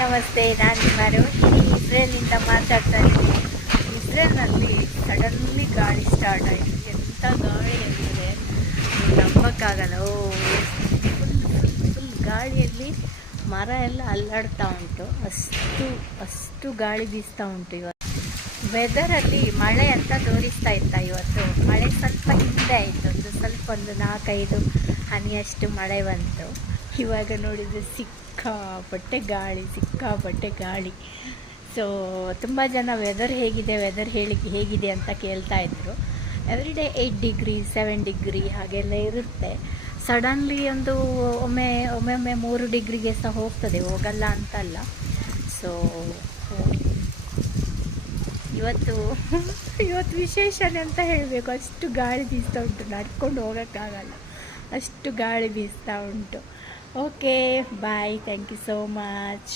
ನಮಸ್ತೆ, ನಾನು ನಿಮ್ಮ ರೋಹಿಣಿ ಇಸ್ರೇಲಿಂದ ಮಾತಾಡ್ತಾ ಇದ್ದೀನಿ. ಇಸ್ರೇಲ್ನಲ್ಲಿ ಸಡನ್ಲಿ ಗಾಳಿ ಸ್ಟಾರ್ಟ್ ಆಯಿತು. ಎಂಥ ಗಾಳಿ ಅಂದರೆ ನಂಬಕ್ಕಾಗಲ್ಲ. ಫುಲ್ ಗಾಳಿಯಲ್ಲಿ ಮರ ಎಲ್ಲ ಅಲ್ಲಾಡ್ತಾ ಉಂಟು. ಅಷ್ಟು ಗಾಳಿ ಬೀಸ್ತಾ ಉಂಟು. ಇವತ್ತು ವೆದರಲ್ಲಿ ಮಳೆ ಅಂತ ತೋರಿಸ್ತಾ ಇತ್ತ. ಇವತ್ತು ಮಳೆ ಸ್ವಲ್ಪ ಹಿಂದೆ ಆಯಿತು, ಒಂದು 4-5 ಹನಿಯಷ್ಟು ಮಳೆ ಬಂತು. ಇವಾಗ ನೋಡಿದರೆ ಸಿಕ್ಕಾಪಟ್ಟೆ ಗಾಳಿ. ಸೊ ತುಂಬ ಜನ ವೆದರ್ ಹೇಗಿದೆ ಅಂತ ಕೇಳ್ತಾ ಇದ್ರು. ಎವ್ರಿಡೇ 8 ಡಿಗ್ರಿ 7 ಡಿಗ್ರಿ ಹಾಗೆಲ್ಲ ಇರುತ್ತೆ. ಸಡನ್ಲಿ ಒಮ್ಮೆ 3 ಡಿಗ್ರಿಗೆ ಸಹ ಹೋಗಲ್ಲ ಅಂತಲ್ಲ. ಸೊ ಇವತ್ತು ವಿಶೇಷನೇ ಅಂತ ಹೇಳಬೇಕು. ಅಷ್ಟು ಗಾಳಿ ಬೀಸ್ತಾ ಉಂಟು, ನಡ್ಕೊಂಡು ಹೋಗೋಕ್ಕಾಗಲ್ಲ, ಅಷ್ಟು ಗಾಳಿ ಬೀಸ್ತಾ ಉಂಟು. Okay bye, thank you so much.